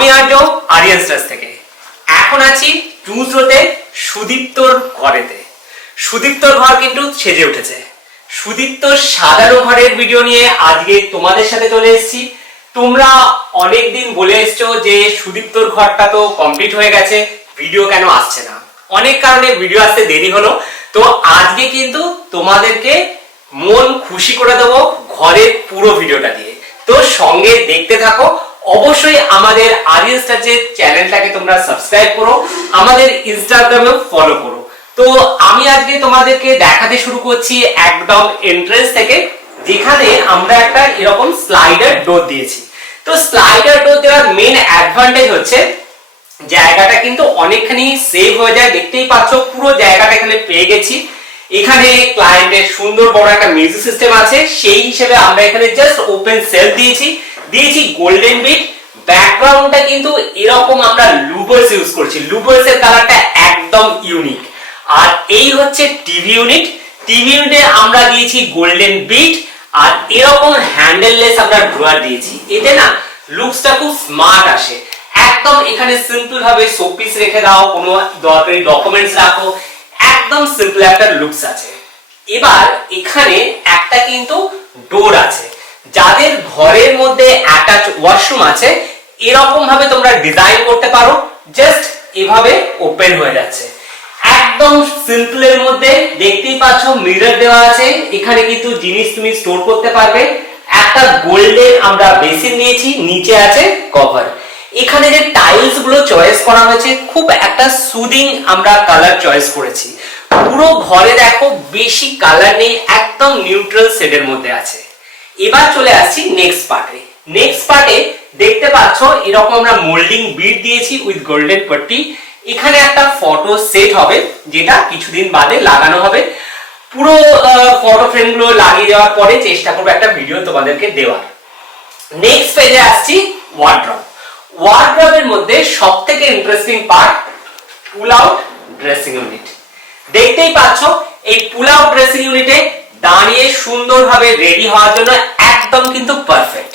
আমি আর্য আরিয়ান স্টার্স থেকে। এখন আছি টুজরোতে সুদীপ্তর ঘরেতে। সুদীপ্তর ঘর কিন্তু সেজে উঠেছে। সুদীপ্তর সাজানো ঘরের ভিডিও নিয়ে আজকে তোমাদের সাথে চলে এসেছি। তোমরা অনেকদিন বলে এসছো যে সুদীপ্তর ঘরটা তো কমপ্লিট হয়ে গেছে, ভিডিও কেন আসছে না। অনেক কারণে ভিডিও আসতে দেরি হলো। তো আজকে কিন্তু তোমাদেরকে মন খুশি করে দেবো ঘরের পুরো ভিডিওটা দিয়ে। তো সঙ্গে দেখতে থাকো। অবশ্যই আমাদের আরিয়ান স্টার্সের চ্যানেলটাকে তোমরা সাবস্ক্রাইব করো, আমাদের ইনস্টাগ্রামেও ফলো করো। তো আমি আজকে তোমাদেরকে দেখাতে শুরু করছি একদম এন্ট্রেন্স থেকে, যেখানে আমরা একটা এরকম স্লাইডার ডোর দিয়েছি। তো স্লাইডার ডোর দেওয়ার মেন অ্যাডভান্টেজ হচ্ছে জায়গাটা কিন্তু অনেকখানি সেভ হয়ে যায়। দেখতেই পাচ্ছ পুরো জায়গাটা এখানে পেয়ে গেছি। এখানে ক্লায়েন্টের সুন্দর বড় একটা মিউজিক সিস্টেম আছে, সেই হিসেবে আমরা এখানে জাস্ট ওপেন সেলফ দিয়েছি গোল্ডেন বিট। ব্যাকগ্রাউন্ডটা কিন্তু এরকম আমরা লুভার্স ইউজ করছি, লুভার্স এর কালারটা একদম ইউনিক। আর এই হচ্ছে টিভি ইউনিট। টিভি ইউনিটে আমরা দিয়েছি গোল্ডেন বিট, আর এরকম হ্যান্ডেললেস আমরা ড্রয়ার দিয়েছি। এতে না লুকসটা খুব স্মার্ট আসে। একদম এখানে সিম্পল ভাবে শোপিস রেখে দাও, কোনো দরকারি ডকুমেন্টস রাখো, একদম সিম্পল একটা লুকস আছে। এবার এখানে একটা কিন্তু ডোর আছে। যাদের ঘরের মধ্যে অ্যাটাচ ওয়াশরুম আছে, এরকম ভাবে তোমরা ডিজাইন করতে পারো। জাস্ট এভাবে ওপেন হয়ে যাচ্ছে, একদম সিম্পল এর মধ্যে। দেখতেই পাচ্ছ মিরর দেওয়া আছে, এখানে কিন্তু জিনিস তুমি স্টোর করতে পারবে। একটা গোল্ডেন আমরা বেসিন নিয়েছি, নিচে আছে কভার। এখানে যে টাইলস গুলো চয়েস করা হয়েছে, খুব একটা সুদিং আমরা কালার চয়েস করেছি। পুরো ঘরে দেখো বেশি কালার নেই, একদম নিউট্রাল শেডের মধ্যে আছে। এবার চলে আসছি নেক্সট পার্টে। দেখতে পাচ্ছ এরকম আমরা মোল্ডিং বিট দিয়েছি উইথ গোল্ডেন পট্টি। এখানে একটা ফটো সেট হবে, যেটা কিছুদিন বাদে লাগানো হবে। পুরো ফটো ফ্রেম গুলো লাগিয়ে দেওয়ার পরে চেষ্টা করবো একটা ভিডিও তোমাদেরকে দেওয়ার। নেক্সট পেজে আসছি ওয়ার্ড্রব। ওয়ার্ড্রবের মধ্যে সবথেকে ইন্টারেস্টিং পার্ট পুল আউট ড্রেসিং ইউনিট। দেখতেই পাচ্ছ এই পুল আউট ড্রেসিং ইউনিটে দাঁড়িয়ে সুন্দরভাবে রেডি হওয়ার জন্য একদম কিন্তু পারফেক্ট।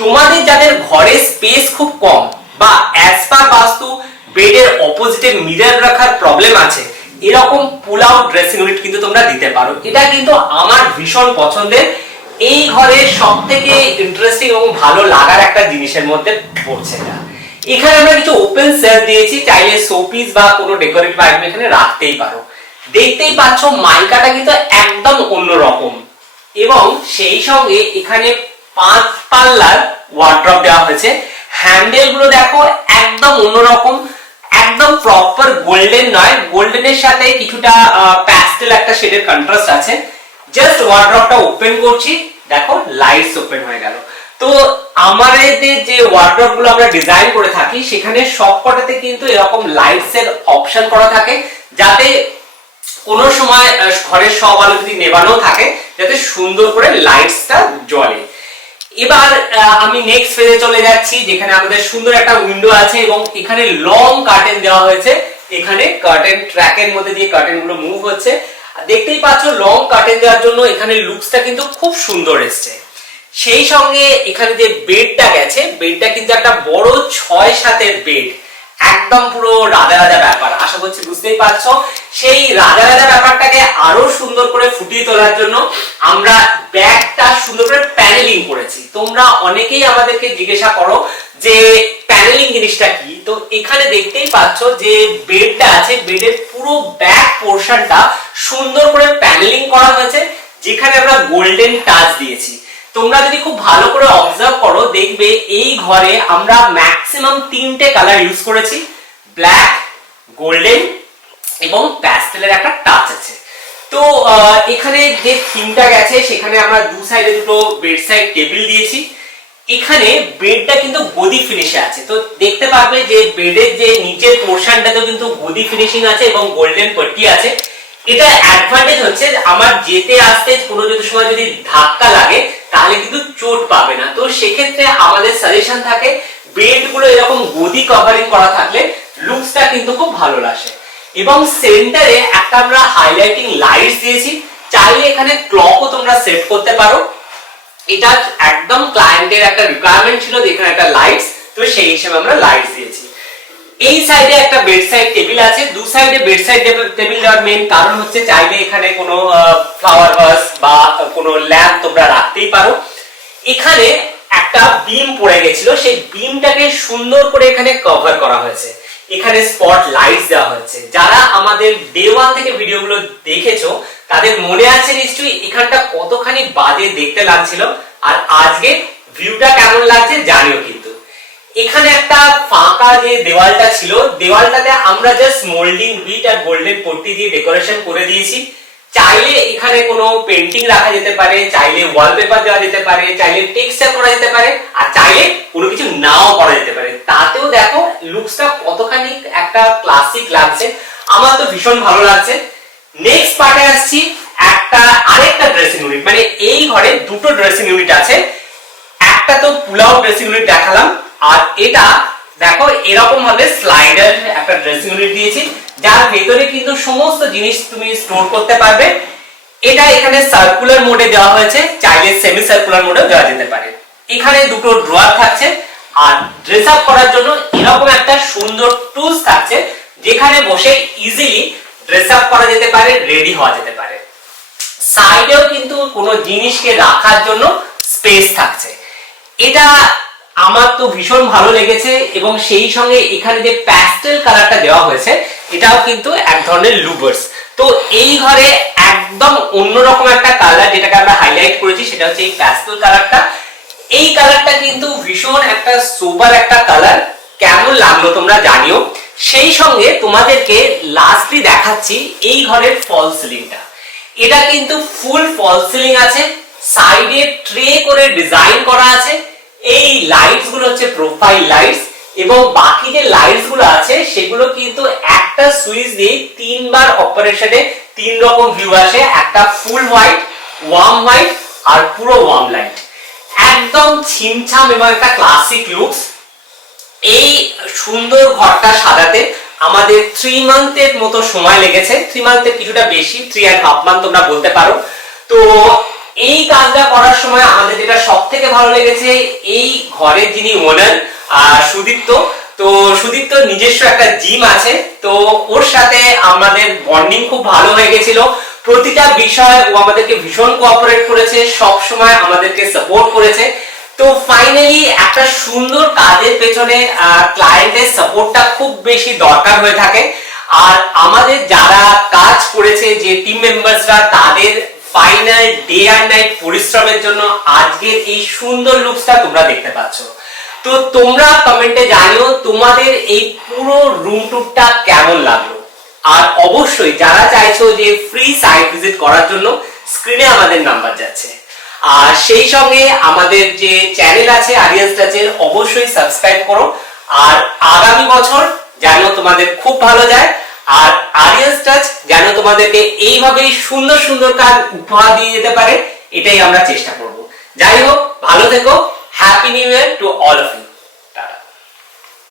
তোমাদের যাদের ঘরে স্পেস খুব কম বা অ্যাজ পার বাস্তু বেডের অপোজিটে মিরর রাখার প্রবলেম আছে, এরকম পুল আউট ড্রেসিং ইউনিট কিন্তু তোমরা দিতে পারো। এটা কিন্তু আমার ভীষণ পছন্দের। এই ঘরের সবথেকে ইন্টারেস্টিং এবং ভালো লাগার একটা জিনিসের মধ্যে পড়ছে এটা। এখানে আমরা কিছু ওপেন সেলফ দিয়েছি, চাইলে শোপিস বা কোনো ডেকোরেটিভ আইটেম এখানে রাখতেই পারো। দেখতেই পাচ্ছ মাইকাটা কিন্তু একদম অন্যরকম, এবং সেই সঙ্গে এখানে 5 পাল্লার ওয়ার্ড্রব দেওয়া হয়েছে। হ্যান্ডেল গুলো দেখো একদম অন্যরকম, একদম প্রপার গোল্ডেন নয়, গোল্ডেনের সাথে কিছুটা প্যাস্টেল একটা শেডের কন্ট্রাস্ট আছে। জাস্ট ওয়ার্ড্রবটা ওপেন করছি, দেখো লাইটস ওপেন হয়ে গেল। তো আমাদের যে ওয়ার্ড্রব গুলো আমরা ডিজাইন করে থাকি, সেখানে সবকটাতে কিন্তু এরকম লাইটস এর অপশন করা থাকে, যাতে কোন সময় ঘরের সব আলো যদি নেভানো থাকে, যাতে সুন্দর করে লাইটসটা জ্বলে। এবার আমি নেক্সট পেজে চলে যাচ্ছি, যেখানে আমাদের সুন্দর একটা উইন্ডো আছে এবং এখানে লং কার্টেন দেওয়া হয়েছে। এখানে কার্টেন ট্র্যাকের মধ্যে দিয়ে কার্টেন গুলো মুভ হচ্ছে। দেখতেই পাচ্ছ লং কার্টেন দেওয়ার জন্য এখানে লুকসটা কিন্তু খুব সুন্দর এসছে। সেই সঙ্গে এখানে যে বেডটা গেছে, বেডটা কিন্তু একটা বড় 6-7 বেড, একদম পুরো রাজা রাজা ব্যাপার। আশা করছি বুঝতেই পারছো। সেই রাজা রাজা ব্যাপারটাকে আরো সুন্দর করে ফুটিয়ে তোলার জন্য আমরা ব্যাগটা সুন্দর করে প্যানেলিং করেছি। তোমরা অনেকেই আমাদেরকে জিজ্ঞাসা করো যে প্যানেলিং জিনিসটা কি। তো এখানে দেখতেই পাচ্ছ যে বেডটা আছে, বেডের পুরো ব্যাক পোরশনটা সুন্দর করে প্যানেলিং করা হয়েছে, যেখানে আমরা গোল্ডেন টাচ দিয়েছি। তোমরা যদি খুব ভালো করে অবজার্ভ করো, দেখবে এই ঘরে আমরা ম্যাক্সিমাম 3টে কালার ইউজ করেছি, ব্ল্যাক, গোল্ডেন এবং প্যাস্টেলের একটা টাচ আছে। তো এখানে যে থিমটা গেছে, সেখানে আমরা দু সাইডে দুটো বেড সাইড টেবিল দিয়েছি। এখানে বেডটা কিন্তু গদি ফিনিশে আছে। তো দেখতে পারবে যে বেডের যে নিচের পোরশনটাতেও কিন্তু গদি ফিনিশিং আছে এবং গোল্ডেন পট্টি আছে। এটা অ্যাডভান্টেজ হচ্ছে আমার যেতে আসতে কোনো যদি সময় যদি ধাক্কা লাগে, তাহলে কিন্তু চোট পাবে না। তো সেক্ষেত্রে আমাদের সাজেশন থাকে বেড গুলো এরকম গদি কভারিং করা থাকলে লুকসটা কিন্তু খুব ভালো লাগে। এবং সেন্টারে একটা আমরা হাইলাইটিং লাইটস দিয়েছি, চাইলে এখানে ক্লকও তোমরা সেট করতে পারো। এটা একদম ক্লায়েন্টের একটা রিকোয়ারমেন্ট ছিল যে এখানে একটা লাইটস তো সেই হিসেবে আমরা লাইট দিয়েছি। এই সাইডে একটা বেড সাইড টেবিল আছে, দু সাইডে বেড সাইড টেবিল দেওয়ার মেইন কারণ হচ্ছে চাইলে এখানে কোনো ফ্লাওয়ার ভাস বা কোনো ল্যাম্প তোমরা রাখতেই পারো। এখানে একটা বিম পড়ে গেছিল, সেই বিমটাকে সুন্দর করে এখানে কভার করা হয়েছে, এখানে স্পট লাইটস দেওয়া হয়েছে। যারা আমাদের ডে 1 থেকে ভিডিওগুলো দেখেছো তাদের মনে আছে নিশ্চয়ই এখানটা কতখানি বাজে দেখতে লাগছিল, আর আজকে ভিউটা কেমন লাগছে জানিও। কিন্তু এখানে একটা ফাঁকা যে দেওয়ালটা ছিল, দেওয়ালটাতে আমরা জাস্ট মোল্ডিং বিট আর গোল্ডেন পট্টি দিয়ে ডেকোরেশন করে দিয়েছি। চাইলে এখানে কোনো পেন্টিং রাখা যেতে পারে, চাইলে ওয়ালপেপার দেওয়া যেতে পারে, চাইলে টেক্সচার করা যেতে পারে, আর চাইলে কোনো কিছু নাও করা যেতে পারে। তাতেও দেখো লুকসটা কতখানি একটা ক্লাসিক লাগছে, আমার তো ভীষণ ভালো লাগছে। নেক্সট পার্টে আসছি, আরেকটা ড্রেসিং ইউনিট, মানে এই ঘরে দুটো ড্রেসিং ইউনিট আছে। একটা তো পুল আউট ড্রেসিং ইউনিট দেখালাম, আর এটা দেখো এরকম ভাবে স্লাইডার একটা ড্রেসিং ইউনিট দিয়েছি, যার ভেতরে কিন্তু সমস্ত জিনিস তুমি স্টোর করতে পারবে। এটা এখানে সার্কুলার মোডে দেওয়া হয়েছে, চাইলে সেমি সার্কুলার মোডেও দেওয়া যেতে পারে। এখানে দুটো ড্রয়ার থাকছে, আর ড্রেস আপ করার জন্য এরকম একটা সুন্দর টুলস থাকছে, যেখানে বসে ইজিলি ড্রেস আপ করা যেতে পারে, রেডি হওয়া যেতে পারে। সাইডেও কিন্তু কোনো জিনিসকে রাখার জন্য স্পেস থাকছে। এটা আমার তো ভীষণ ভালো লেগেছে, এবং সেই সঙ্গে এখানে যে প্যাস্টেল কালারটা দেওয়া হয়েছে এটাও কিন্তু এক ধরনের লুভার্স। তো এই ঘরে একদম অন্যরকম একটা কালার যেটাকে আমরা হাইলাইট করেছি, সেটা হচ্ছে এই প্যাস্টেল কালারটা। এই কালারটা কিন্তু ভীষণ একটা সোবার একটা কালার, কেমন লাগলো তোমরা জানিও। সেই সঙ্গে তোমাদেরকে লাস্টলি দেখাচ্ছি এই ঘরের ফল সিলিংটা। এটা কিন্তু ফুল ফল সিলিং আছে, সাইডে ট্রে করে ডিজাইন করা আছে। এই লাইটস গুলো হচ্ছে প্রোফাইল লাইটস, এবং বাকি যে লাইটস গুলো আছে সেগুলো কিন্তু একটা সুইচ দিয়ে 3 বার অপারেশনে 3 রকম ভিউ আসে, একটা ফুল হোয়াইট, ওয়ার্ম হোয়াইট আর পুরো ওয়ার্ম লাইট। একদম ছিমছাম এবং একটা ক্লাসিক লুকস। এই সুন্দর ঘরটা সাজাতে আমাদের 3 মান্থের মতো সময় লেগেছে, 3 মান্থের কিছুটা বেশি, 3.5 মান্থ তোমরা বলতে পারো। তো এই কাজটা করার সময় আমাদের যেটা সব থেকে ভালো লেগেছে, এই ঘরের যিনি ওনার সুদীপ্ত, তো সুদীপ্ত নিজস্ব একটা জিম আছে, তো ওর সাথে আমাদের বন্ডিং খুব ভালো হয়ে গেছিল। প্রতিটা বিষয় ও আমাদেরকে ভীষণ কোঅপারেট করেছে, সব সময় আমাদেরকে সাপোর্ট করেছে। তো ফাইনালি একটা সুন্দর কাজের পেছনে ক্লায়েন্টের সাপোর্টটা খুব বেশি দরকার হয়ে থাকে, আর আমাদের যারা কাজ করেছে যে টিম মেম্বারসরা, তাদের ফাইনাল ডে আর নাইট পরিশ্রমের জন্য আজকের এই সুন্দর লুকসটা তোমরা দেখতে পাচ্ছ। তো তোমরা কমেন্টে জানিও তোমাদের এই পুরো রুম টুরটা কেমন লাগলো, আর অবশ্যই যারা চাইছো যে ফ্রি সাইট ভিজিট করার জন্য স্ক্রিনে আমাদের নাম্বার যাচ্ছে। আর সেই সঙ্গে আমাদের যে চ্যানেল আছে আরিয়ান্স টাচের, অবশ্যই সাবস্ক্রাইব করো, আর আগামী বছর যেন তোমাদের খুব ভালো যায়, আর আরিয়ান্স টাচ যেন তোমাদেরকে এইভাবেই সুন্দর সুন্দর কাজ উপহার দিয়ে যেতে পারে, এটাই আমরা চেষ্টা করব। যাই হোক, ভালো থেকো, happy new year to all of you.